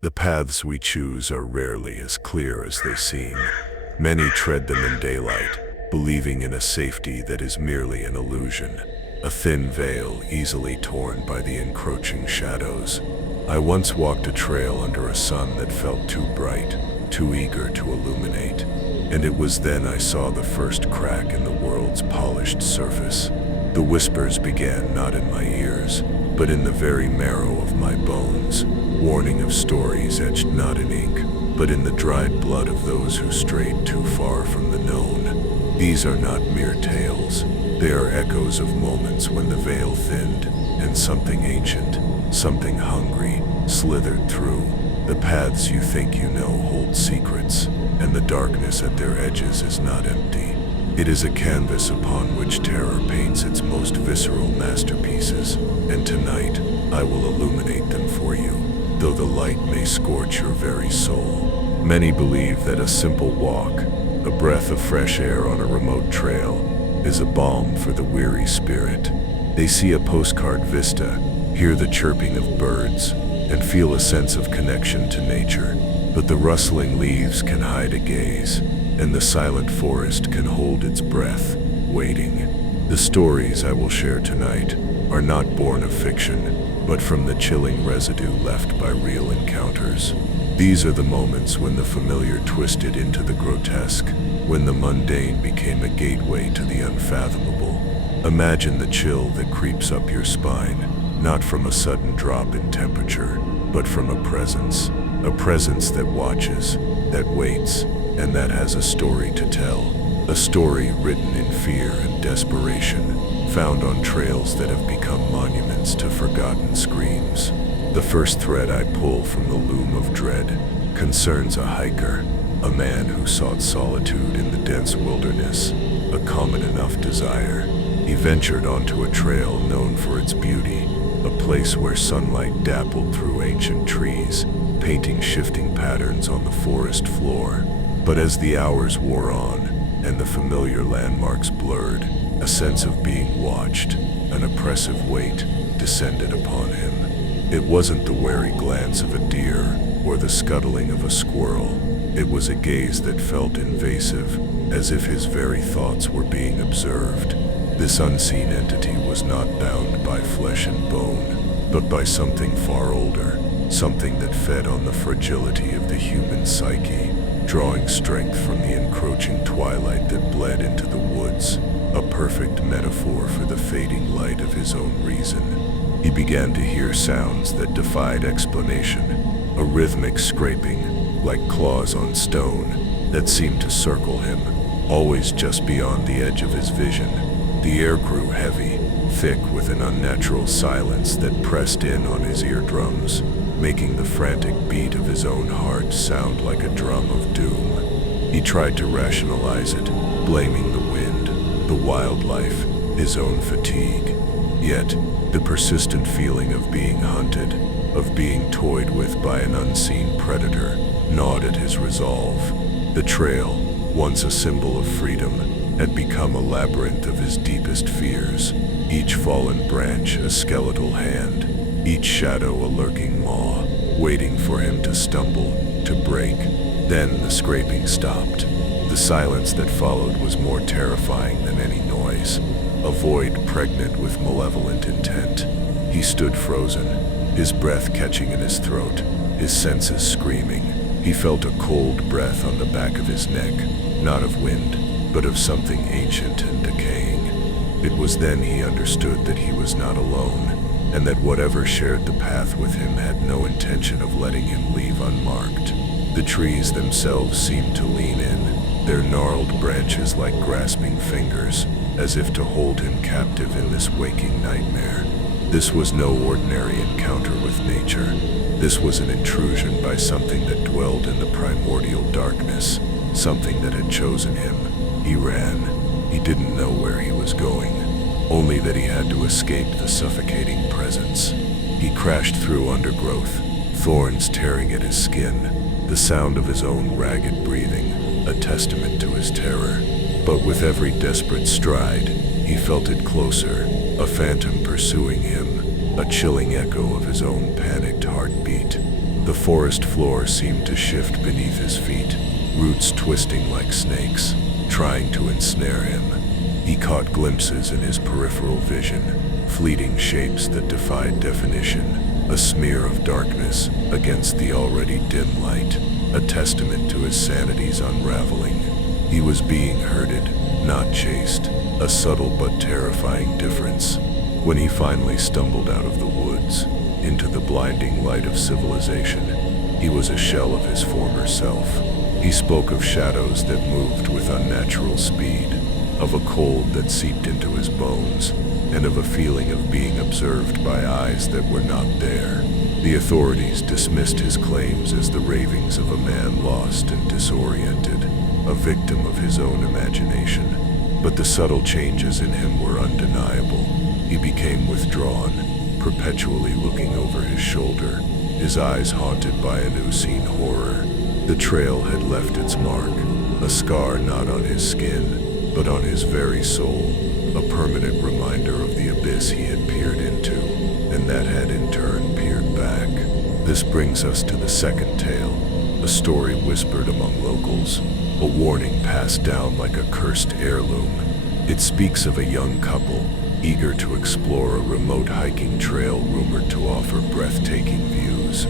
The paths we choose are rarely as clear as they seem. Many tread them in daylight, believing in a safety that is merely an illusion, a thin veil easily torn by the encroaching shadows. I once walked a trail under a sun that felt too bright, too eager to illuminate, and it was then I saw the first crack in the world's polished surface. The whispers began not in my ears, but in the very marrow of my bones, warning of stories etched not in ink, but in the dried blood of those who strayed too far from the known. These are not mere tales. They are echoes of moments when the veil thinned, and something ancient, something hungry, slithered through. The paths you think you know hold secrets, and the darkness at their edges is not empty. It is a canvas upon which terror paints its most visceral masterpieces, and tonight I will illuminate them for you, though the light may scorch your very soul. Many believe that a simple walk, a breath of fresh air on a remote trail, is a balm for the weary spirit. They see a postcard vista, hear the chirping of birds, and feel a sense of connection to nature. But the rustling leaves can hide a gaze, and the silent forest can hold its breath, waiting. The stories I will share tonight are not born of fiction, but from the chilling residue left by real encounters. These are the moments when the familiar twisted into the grotesque, when the mundane became a gateway to the unfathomable. Imagine the chill that creeps up your spine, not from a sudden drop in temperature, but from a presence that watches, that waits, and that has a story to tell. A story written in fear and desperation, found on trails that have become monuments to forgotten screams. The first thread I pull from the loom of dread concerns a hiker, a man who sought solitude in the dense wilderness, a common enough desire. He ventured onto a trail known for its beauty, a place where sunlight dappled through ancient trees, painting shifting patterns on the forest floor. But as the hours wore on, and the familiar landmarks blurred, a sense of being watched, an oppressive weight, descended upon him. It wasn't the wary glance of a deer or the scuttling of a squirrel. It was a gaze that felt invasive, as if his very thoughts were being observed. This unseen entity was not bound by flesh and bone, but by something far older, something that fed on the fragility of the human psyche, drawing strength from the encroaching twilight that bled into the woods, a perfect metaphor for the fading light of his own reason. He began to hear sounds that defied explanation, a rhythmic scraping, like claws on stone, that seemed to circle him, always just beyond the edge of his vision. The air grew heavy, thick with an unnatural silence that pressed in on his eardrums, making the frantic beat of his own heart sound like a drum of doom. He tried to rationalize it, blaming the wind, the wildlife, his own fatigue. Yet, the persistent feeling of being hunted, of being toyed with by an unseen predator, gnawed at his resolve. The trail, once a symbol of freedom, had become a labyrinth of his deepest fears, each fallen branch a skeletal hand, each shadow a lurking maw, waiting for him to stumble, to break. Then the scraping stopped. The silence that followed was more terrifying than any noise, a void pregnant with malevolent intent. He stood frozen, his breath catching in his throat, his senses screaming. He felt a cold breath on the back of his neck, not of wind, but of something ancient and decaying. It was then he understood that he was not alone, and that whatever shared the path with him had no intention of letting him leave unmarked. The trees themselves seemed to lean in, their gnarled branches like grasping fingers, as if to hold him captive in this waking nightmare. This was no ordinary encounter with nature. This was an intrusion by something that dwelled in the primordial darkness, something that had chosen him. He ran. He didn't know where he was going, only that he had to escape the suffocating presence. He crashed through undergrowth, thorns tearing at his skin, the sound of his own ragged breathing, a testament to his terror. But with every desperate stride, he felt it closer, a phantom pursuing him, a chilling echo of his own panicked heartbeat. The forest floor seemed to shift beneath his feet, roots twisting like snakes, trying to ensnare him. He caught glimpses in his peripheral vision, fleeting shapes that defied definition, a smear of darkness against the already dim light, a testament to his sanity's unraveling. He was being herded, not chased, a subtle but terrifying difference. When he finally stumbled out of the woods, into the blinding light of civilization, he was a shell of his former self. He spoke of shadows that moved with unnatural speed, of a cold that seeped into his bones, and of a feeling of being observed by eyes that were not there. The authorities dismissed his claims as the ravings of a man lost and disoriented, a victim of his own imagination. But the subtle changes in him were undeniable. He became withdrawn, perpetually looking over his shoulder, his eyes haunted by a new seen horror. The trail had left its mark, a scar not on his skin, but on his very soul, a permanent reminder of the abyss he had peered into, and that had in turn peered back. This brings us to the second tale, a story whispered among locals, a warning passed down like a cursed heirloom. It speaks of a young couple, eager to explore a remote hiking trail rumored to offer breathtaking views.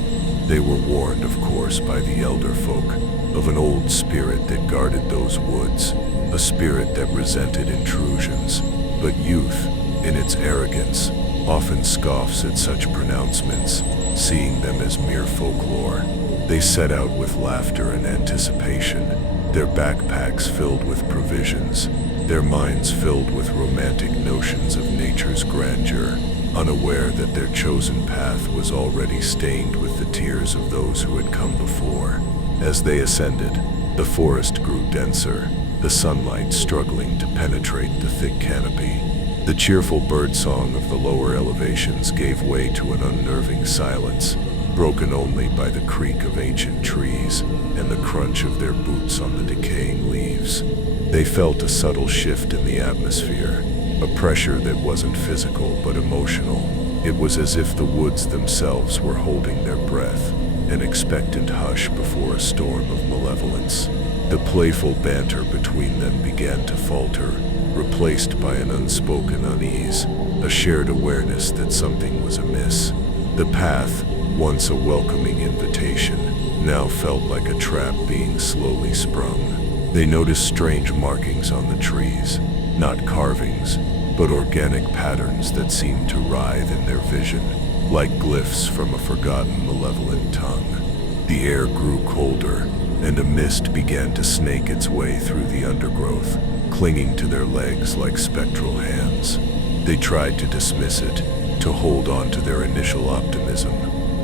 They were warned, of course, by the elder folk of an old spirit that guarded those woods, a spirit that resented intrusions. But youth, in its arrogance, often scoffs at such pronouncements, seeing them as mere folklore. They set out with laughter and anticipation, their backpacks filled with provisions, their minds filled with romantic notions of nature's grandeur, unaware that their chosen path was already stained with the tears of those who had come before. As they ascended, the forest grew denser, the sunlight struggling to penetrate the thick canopy. The cheerful birdsong of the lower elevations gave way to an unnerving silence, broken only by the creak of ancient trees and the crunch of their boots on the decaying leaves. They felt a subtle shift in the atmosphere, a pressure that wasn't physical but emotional. It was as if the woods themselves were holding their breath, an expectant hush before a storm of malevolence. The playful banter between them began to falter, replaced by an unspoken unease, a shared awareness that something was amiss. The path, once a welcoming invitation, now felt like a trap being slowly sprung. They noticed strange markings on the trees, not carvings, but organic patterns that seemed to writhe in their vision, like glyphs from a forgotten malevolent tongue. The air grew colder, and a mist began to snake its way through the undergrowth, clinging to their legs like spectral hands. They tried to dismiss it, to hold on to their initial optimism,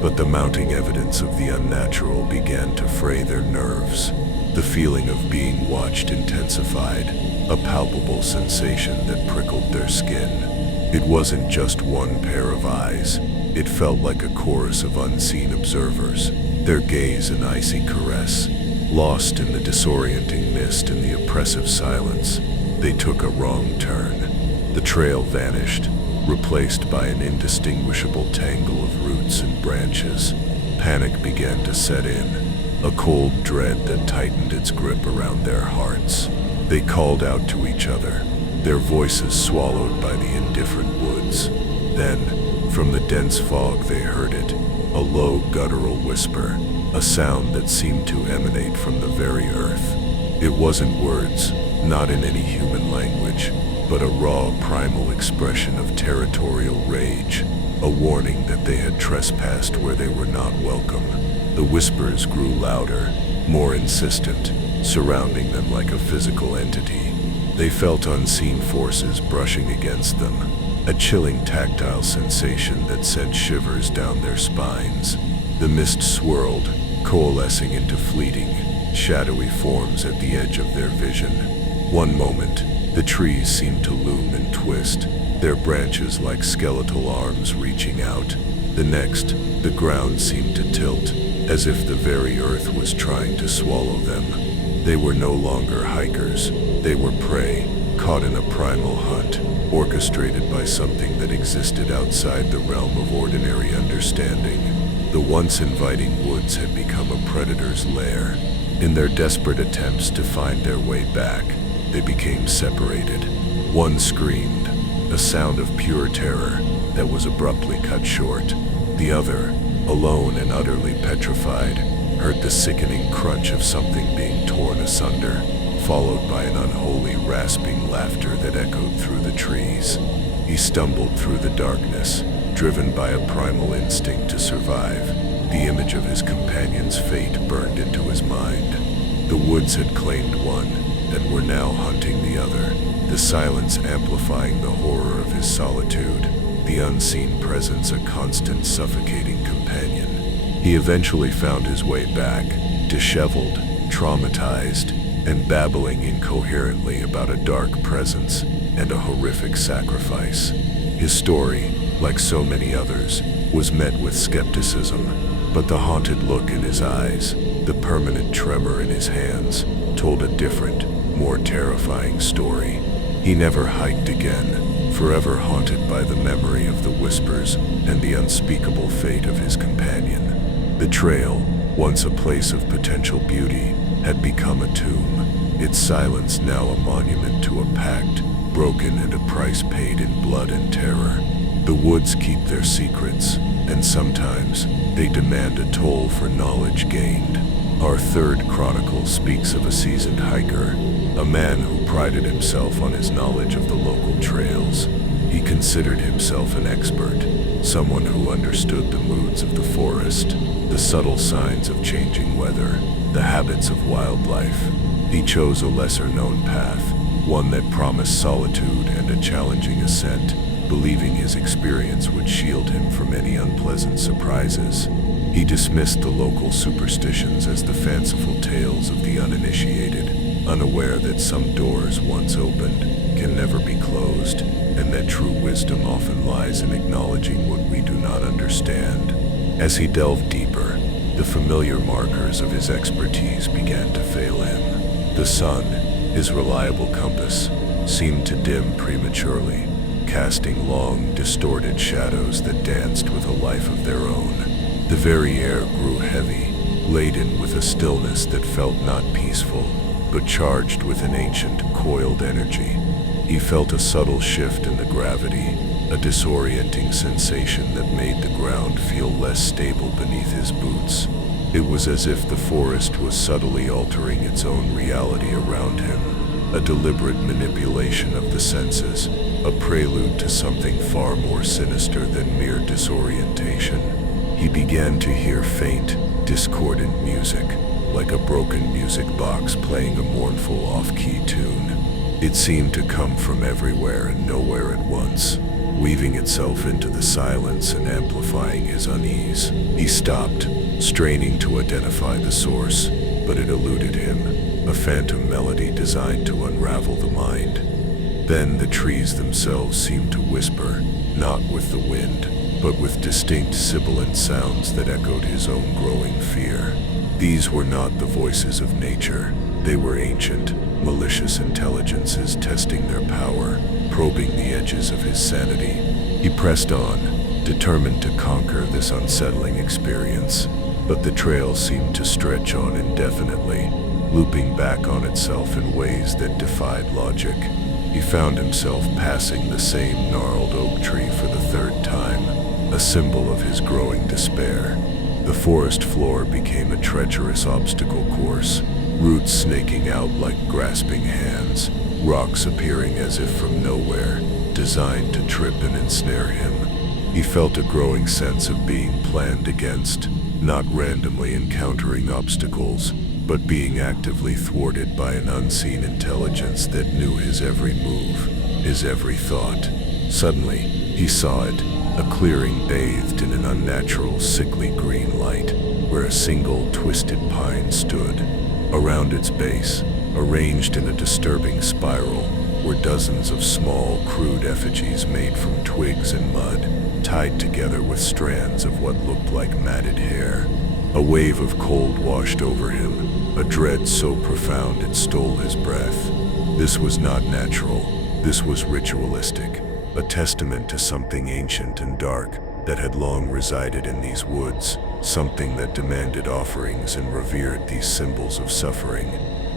but the mounting evidence of the unnatural began to fray their nerves. The feeling of being watched intensified, a palpable sensation that prickled their skin. It wasn't just one pair of eyes. It felt like a chorus of unseen observers, their gaze an icy caress. Lost in the disorienting mist and the oppressive silence, they took a wrong turn. The trail vanished, replaced by an indistinguishable tangle of roots and branches. Panic began to set in, a cold dread that tightened its grip around their hearts. They called out to each other, their voices swallowed by the indifferent woods. Then, from the dense fog they heard it, a low guttural whisper, a sound that seemed to emanate from the very earth. It wasn't words, not in any human language, but a raw, primal expression of territorial rage, a warning that they had trespassed where they were not welcome. The whispers grew louder, more insistent, surrounding them like a physical entity. They felt unseen forces brushing against them, a chilling tactile sensation that sent shivers down their spines. The mist swirled, coalescing into fleeting, shadowy forms at the edge of their vision. One moment, the trees seemed to loom and twist, their branches like skeletal arms reaching out. The next, the ground seemed to tilt, as if the very earth was trying to swallow them. They were no longer hikers, they were prey, caught in a primal hunt, orchestrated by something that existed outside the realm of ordinary understanding. The once inviting woods had become a predator's lair. In their desperate attempts to find their way back, they became separated. One screamed, a sound of pure terror that was abruptly cut short. The other, alone and utterly petrified, heard the sickening crunch of something being torn asunder, followed by an unholy rasping laughter that echoed through the trees. He stumbled through the darkness, driven by a primal instinct to survive. The image of his companion's fate burned into his mind. The woods had claimed one, and were now hunting the other, the silence amplifying the horror of his solitude, the unseen presence a constant suffocating companion. He eventually found his way back, disheveled, traumatized, and babbling incoherently about a dark presence and a horrific sacrifice. His story, like so many others, was met with skepticism, but the haunted look in his eyes, the permanent tremor in his hands, told a different, more terrifying story. He never hiked again, forever haunted by the memory of the whispers and the unspeakable fate of his companion. The trail, once a place of potential beauty, had become a tomb, its silence now a monument to a pact, broken and a price paid in blood and terror. The woods keep their secrets, and sometimes they demand a toll for knowledge gained. Our third chronicle speaks of a seasoned hiker, a man who prided himself on his knowledge of the local trails. He considered himself an expert, someone who understood the moods of the forest, the subtle signs of changing weather, the habits of wildlife. He chose a lesser-known path, one that promised solitude and a challenging ascent, believing his experience would shield him from any unpleasant surprises. He dismissed the local superstitions as the fanciful tales of the uninitiated, unaware that some doors once opened can never be closed, and that true wisdom often lies in acknowledging what we do not understand. As he delved deeper, the familiar markers of his expertise began to fail him. The sun, his reliable compass, seemed to dim prematurely, casting long, distorted shadows that danced with a life of their own. The very air grew heavy, laden with a stillness that felt not peaceful, but charged with an ancient, coiled energy. He felt a subtle shift in the gravity, a disorienting sensation that made the ground feel less stable beneath his boots. It was as if the forest was subtly altering its own reality around him, a deliberate manipulation of the senses, a prelude to something far more sinister than mere disorientation. He began to hear faint, discordant music, like a broken music box playing a mournful off-key tune. It seemed to come from everywhere and nowhere at once, weaving itself into the silence and amplifying his unease. He stopped, straining to identify the source, but it eluded him, a phantom melody designed to unravel the mind. Then the trees themselves seemed to whisper, not with the wind, but with distinct sibilant sounds that echoed his own growing fear. These were not the voices of nature. They were ancient, malicious intelligences testing their power, probing the edges of his sanity. He pressed on, determined to conquer this unsettling experience, but the trail seemed to stretch on indefinitely, looping back on itself in ways that defied logic. He found himself passing the same gnarled oak tree for the third time, a symbol of his growing despair. The forest floor became a treacherous obstacle course, roots snaking out like grasping hands, rocks appearing as if from nowhere, designed to trip and ensnare him. He felt a growing sense of being planned against, not randomly encountering obstacles, but being actively thwarted by an unseen intelligence that knew his every move, his every thought. Suddenly, he saw it, a clearing bathed in an unnatural, sickly green light, where a single twisted pine stood. Around its base, arranged in a disturbing spiral, were dozens of small, crude effigies made from twigs and mud, tied together with strands of what looked like matted hair. A wave of cold washed over him, a dread so profound it stole his breath. This was not natural, this was ritualistic, a testament to something ancient and dark that had long resided in these woods, something that demanded offerings and revered these symbols of suffering.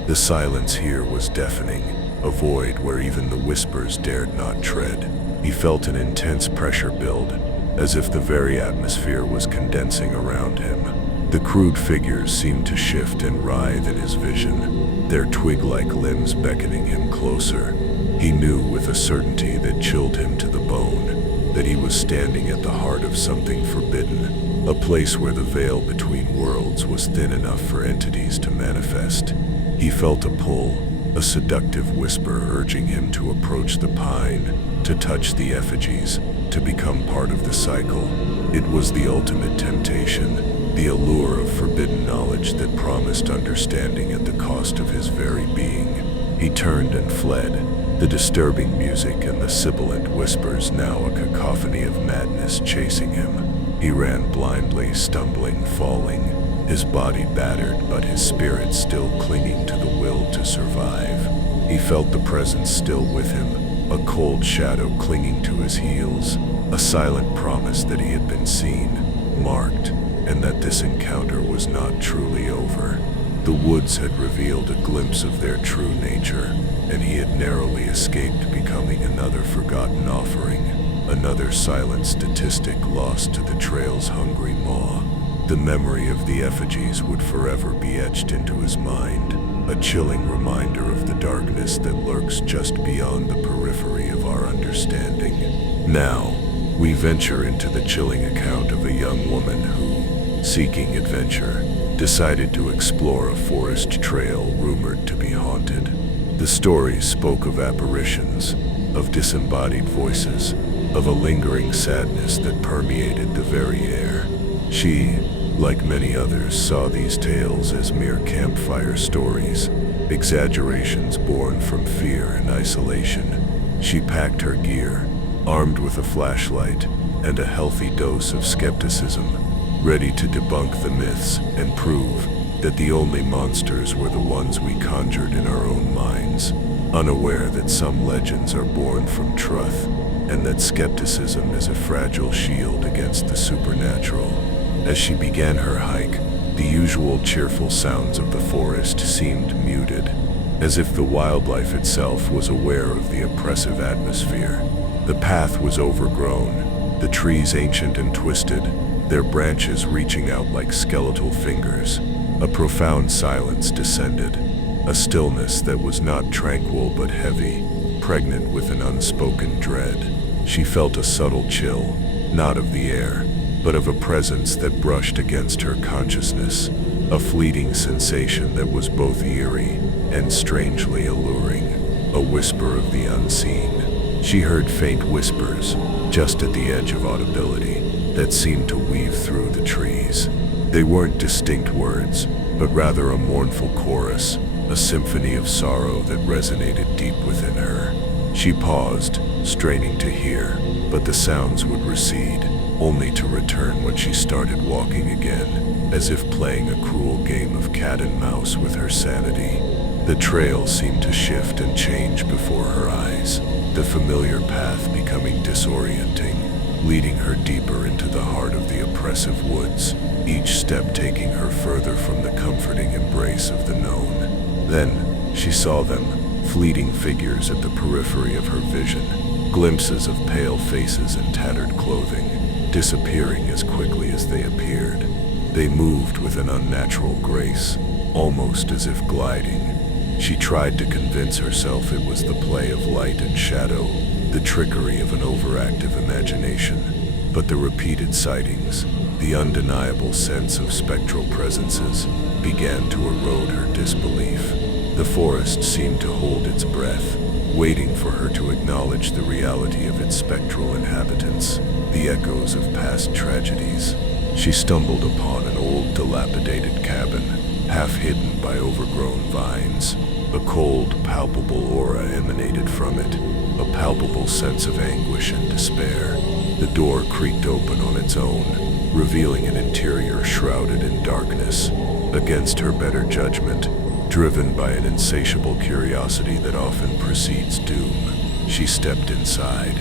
The silence here was deafening, a void where even the whispers dared not tread. He felt an intense pressure build, as if the very atmosphere was condensing around him. The crude figures seemed to shift and writhe in his vision, their twig-like limbs beckoning him closer. He knew with a certainty that chilled him to the bone that he was standing at the heart of something forbidden, a place where the veil between worlds was thin enough for entities to manifest. He felt a pull, a seductive whisper urging him to approach the pine, to touch the effigies, to become part of the cycle. It was the ultimate temptation, the allure of forbidden knowledge that promised understanding at the cost of his very being. He turned and fled, the disturbing music and the sibilant whispers now a cacophony of madness chasing him. He ran blindly, stumbling, falling, his body battered but his spirit still clinging to the will to survive. He felt the presence still with him, a cold shadow clinging to his heels, a silent promise that he had been seen, marked, and that this encounter was not truly over. The woods had revealed a glimpse of their true nature, and he had narrowly escaped becoming another forgotten offering, another silent statistic lost to the trail's hungry maw. The memory of the effigies would forever be etched into his mind, a chilling reminder of the darkness that lurks just beyond the periphery of our understanding. Now, we venture into the chilling account of a young woman who, seeking adventure, decided to explore a forest trail rumored to be haunted. The stories spoke of apparitions, of disembodied voices, of a lingering sadness that permeated the very air. She, like many others, saw these tales as mere campfire stories, exaggerations born from fear and isolation. She packed her gear, armed with a flashlight and a healthy dose of skepticism, ready to debunk the myths and prove that the only monsters were the ones we conjured in our own minds, unaware that some legends are born from truth and that skepticism is a fragile shield against the supernatural. As she began her hike, the usual cheerful sounds of the forest seemed muted, as if the wildlife itself was aware of the oppressive atmosphere. The path was overgrown, the trees ancient and twisted, their branches reaching out like skeletal fingers. A profound silence descended, a stillness that was not tranquil but heavy, pregnant with an unspoken dread. She felt a subtle chill, not of the air, but of a presence that brushed against her consciousness, a fleeting sensation that was both eerie and strangely alluring, a whisper of the unseen. She heard faint whispers, just at the edge of audibility, that seemed to weave through the trees. They weren't distinct words, but rather a mournful chorus, a symphony of sorrow that resonated deep within her. She paused, straining to hear, but the sounds would recede, only to return when she started walking again, as if playing a cruel game of cat and mouse with her sanity. The trail seemed to shift and change before her eyes, the familiar path becoming disorienting, leading her deeper into the heart of the oppressive woods, each step taking her further from the comforting embrace of the known. Then, she saw them, fleeting figures at the periphery of her vision, glimpses of pale faces and tattered clothing, disappearing as quickly as they appeared. They moved with an unnatural grace, almost as if gliding. She tried to convince herself it was the play of light and shadow, the trickery of an overactive imagination. But the repeated sightings, the undeniable sense of spectral presences, began to erode her disbelief. The forest seemed to hold its breath, waiting for her to acknowledge the reality of its spectral inhabitants, the echoes of past tragedies. She stumbled upon an old, dilapidated cabin, half hidden by overgrown vines. A cold, palpable aura emanated from it, a palpable sense of anguish and despair. The door creaked open on its own, revealing an interior shrouded in darkness. Against her better judgment, driven by an insatiable curiosity that often precedes doom, she stepped inside.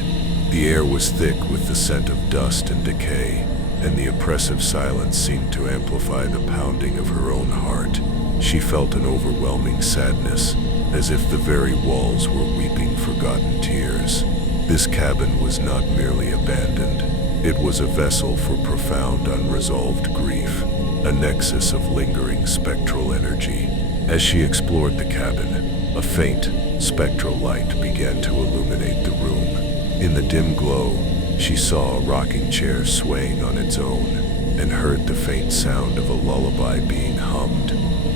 The air was thick with the scent of dust and decay, and the oppressive silence seemed to amplify the pounding of her own heart. She felt an overwhelming sadness, as if the very walls were weeping forgotten tears. This cabin was not merely abandoned. It was a vessel for profound unresolved grief, a nexus of lingering spectral energy. As she explored the cabin, a faint, spectral light began to illuminate the room. In the dim glow, she saw a rocking chair swaying on its own, and heard the faint sound of a lullaby being hummed.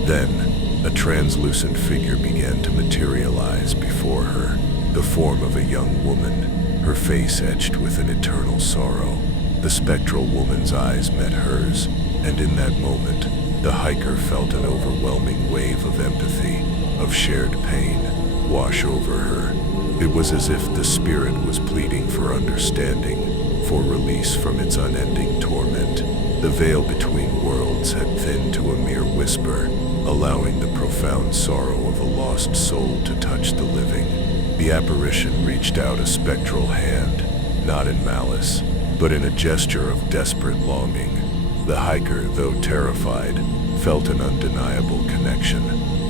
Then, a translucent figure began to materialize before her, the form of a young woman, her face etched with an eternal sorrow. The spectral woman's eyes met hers, and in that moment, the hiker felt an overwhelming wave of empathy, of shared pain, wash over her. It was as if the spirit was pleading for understanding, for release from its unending torment. The veil between worlds had thinned to a mere whisper, allowing the profound sorrow of a lost soul to touch the living. The apparition reached out a spectral hand, not in malice, but in a gesture of desperate longing. The hiker, though terrified, felt an undeniable connection,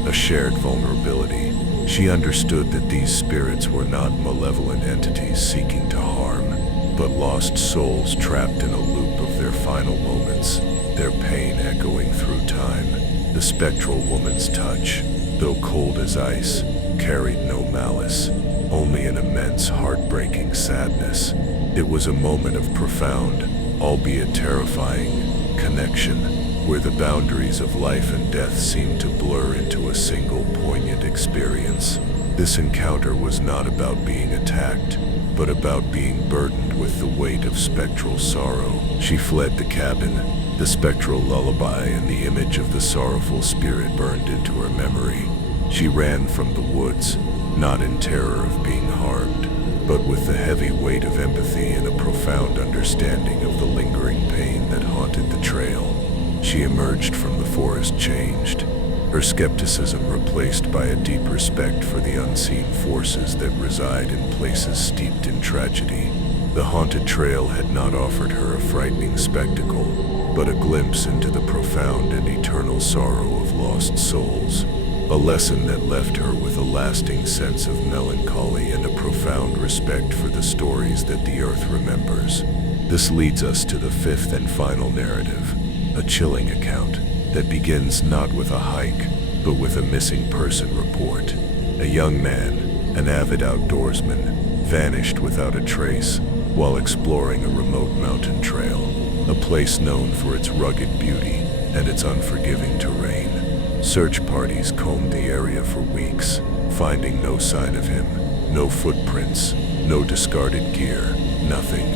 a shared vulnerability. She understood that these spirits were not malevolent entities seeking to harm, but lost souls trapped in a loop of their final moments, their pain echoing through time. The spectral woman's touch, though cold as ice, carried no malice, only an immense heartbreaking sadness. It was a moment of profound, albeit terrifying, connection, where the boundaries of life and death seemed to blur into a single poignant experience. This encounter was not about being attacked, but about being burdened with the weight of spectral sorrow. She fled the cabin. The spectral lullaby and the image of the sorrowful spirit burned into her memory. She ran from the woods, not in terror of being harmed, but with the heavy weight of empathy and a profound understanding of the lingering pain that haunted the trail. She emerged from the forest changed, her skepticism replaced by a deep respect for the unseen forces that reside in places steeped in tragedy. The haunted trail had not offered her a frightening spectacle, but a glimpse into the profound and eternal sorrow of lost souls. A lesson that left her with a lasting sense of melancholy and a profound respect for the stories that the earth remembers. This leads us to the fifth and final narrative, a chilling account that begins not with a hike, but with a missing person report. A young man, an avid outdoorsman, vanished without a trace while exploring a remote mountain trail, a place known for its rugged beauty and its unforgiving terrain. Search parties combed the area for weeks, finding no sign of him, no footprints, no discarded gear, nothing.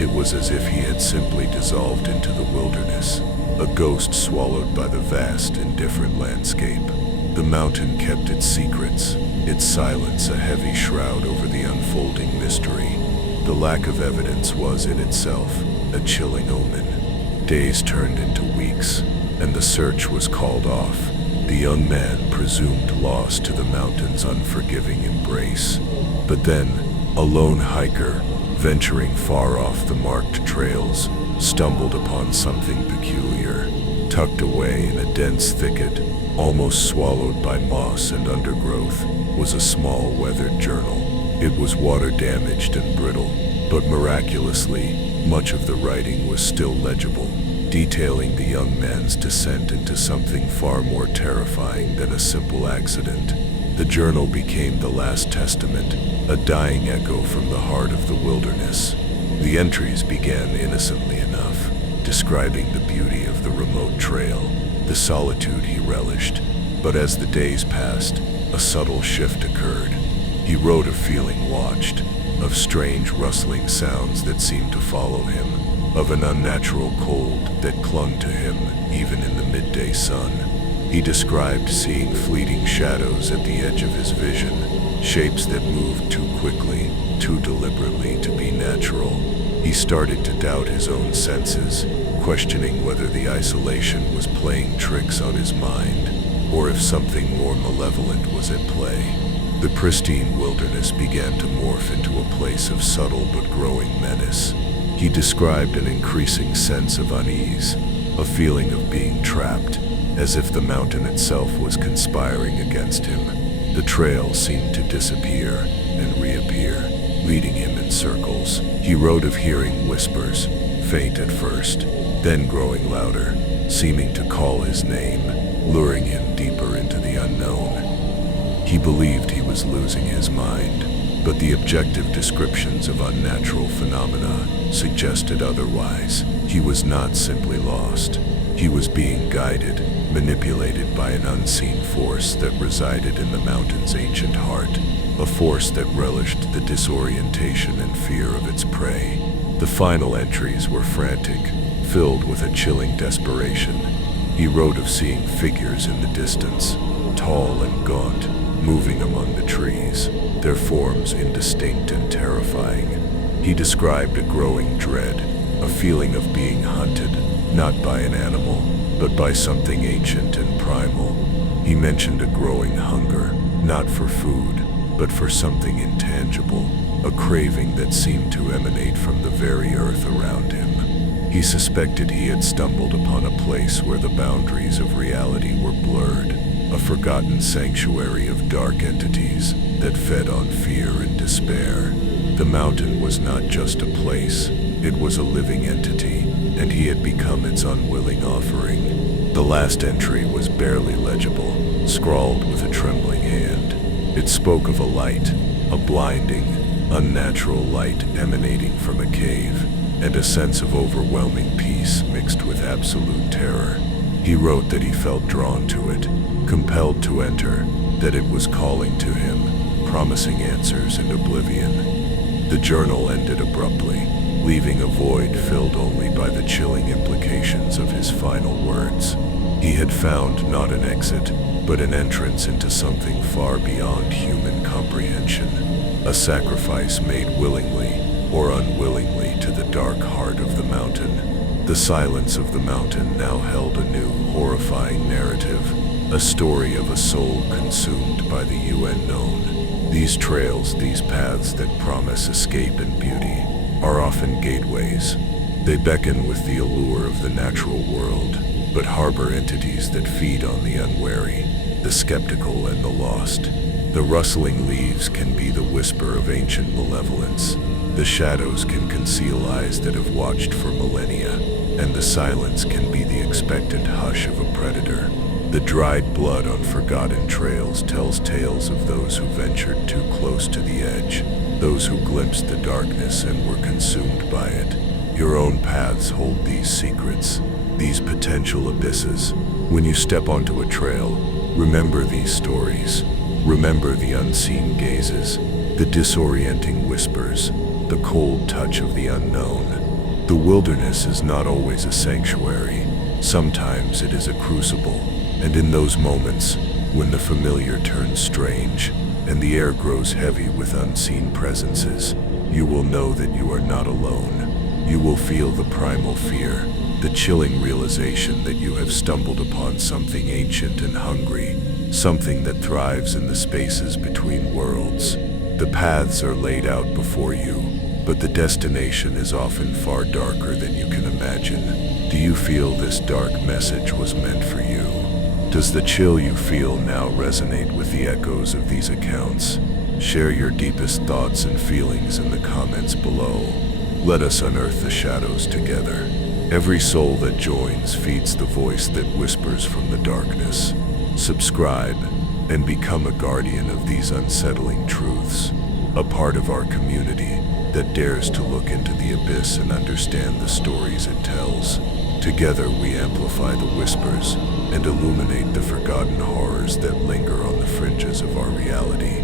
It was as if he had simply dissolved into the wilderness, a ghost swallowed by the vast, indifferent landscape. The mountain kept its secrets, its silence a heavy shroud over the unfolding mystery. The lack of evidence was in itself a chilling omen. Days turned into weeks, and the search was called off. The young man presumed lost to the mountain's unforgiving embrace. But then, a lone hiker, venturing far off the marked trails, stumbled upon something peculiar. Tucked away in a dense thicket, almost swallowed by moss and undergrowth, was a small weathered journal. It was water-damaged and brittle, but miraculously, much of the writing was still legible, detailing the young man's descent into something far more terrifying than a simple accident. The journal became the last testament, a dying echo from the heart of the wilderness. The entries began innocently enough, describing the beauty of the remote trail, the solitude he relished. But as the days passed, a subtle shift occurred. He wrote of feeling watched, of strange rustling sounds that seemed to follow him, of an unnatural cold that clung to him even in the midday sun. He described seeing fleeting shadows at the edge of his vision, shapes that moved too quickly, too deliberately to be natural. He started to doubt his own senses, questioning whether the isolation was playing tricks on his mind, or if something more malevolent was at play. The pristine wilderness began to morph into a place of subtle but growing menace. He described an increasing sense of unease, a feeling of being trapped, as if the mountain itself was conspiring against him. The trail seemed to disappear and reappear, leading him in circles. He wrote of hearing whispers, faint at first, then growing louder, seeming to call his name, luring him deeper into the unknown. He believed he was losing his mind, but the objective descriptions of unnatural phenomena suggested otherwise. He was not simply lost. He was being guided, manipulated by an unseen force that resided in the mountain's ancient heart, a force that relished the disorientation and fear of its prey. The final entries were frantic, filled with a chilling desperation. He wrote of seeing figures in the distance, tall and gaunt, moving among the trees, their forms indistinct and terrifying. He described a growing dread, a feeling of being hunted, not by an animal, but by something ancient and primal. He mentioned a growing hunger, not for food, but for something intangible, a craving that seemed to emanate from the very earth around him. He suspected he had stumbled upon a place where the boundaries of reality were blurred, a forgotten sanctuary of dark entities that fed on fear and despair. The mountain was not just a place, it was a living entity, and he had become its unwilling offering. The last entry was barely legible, scrawled with a trembling hand. It spoke of a light, a blinding, unnatural light emanating from a cave, and a sense of overwhelming peace mixed with absolute terror. He wrote that he felt drawn to it, compelled to enter, that it was calling to him, promising answers and oblivion. The journal ended abruptly, leaving a void filled only by the chilling implications of his final words. He had found not an exit, but an entrance into something far beyond human comprehension, a sacrifice made willingly or unwillingly to the dark heart of the mountain. The silence of the mountain now held a new, horrifying narrative, a story of a soul consumed by the unknown. These trails, these paths that promise escape and beauty, are often gateways. They beckon with the allure of the natural world, but harbor entities that feed on the unwary, the skeptical and the lost. The rustling leaves can be the whisper of ancient malevolence. The shadows can conceal eyes that have watched for millennia, and the silence can be the expectant hush of a predator. The dried blood on forgotten trails tells tales of those who ventured too close to the edge, those who glimpsed the darkness and were consumed by it. Your own paths hold these secrets, these potential abysses. When you step onto a trail, remember these stories. Remember the unseen gazes, the disorienting whispers, the cold touch of the unknown. The wilderness is not always a sanctuary. Sometimes it is a crucible, and in those moments, when the familiar turns strange and the air grows heavy with unseen presences, you will know that you are not alone. You will feel the primal fear, the chilling realization that you have stumbled upon something ancient and hungry, something that thrives in the spaces between worlds. The paths are laid out before you, but the destination is often far darker than you can imagine. Do you feel this dark message was meant for you? Does the chill you feel now resonate with the echoes of these accounts? Share your deepest thoughts and feelings in the comments below. Let us unearth the shadows together. Every soul that joins feeds the voice that whispers from the darkness. Subscribe and become a guardian of these unsettling truths, a part of our community that dares to look into the abyss and understand the stories it tells. Together we amplify the whispers and illuminate the forgotten horrors that linger on the fringes of our reality.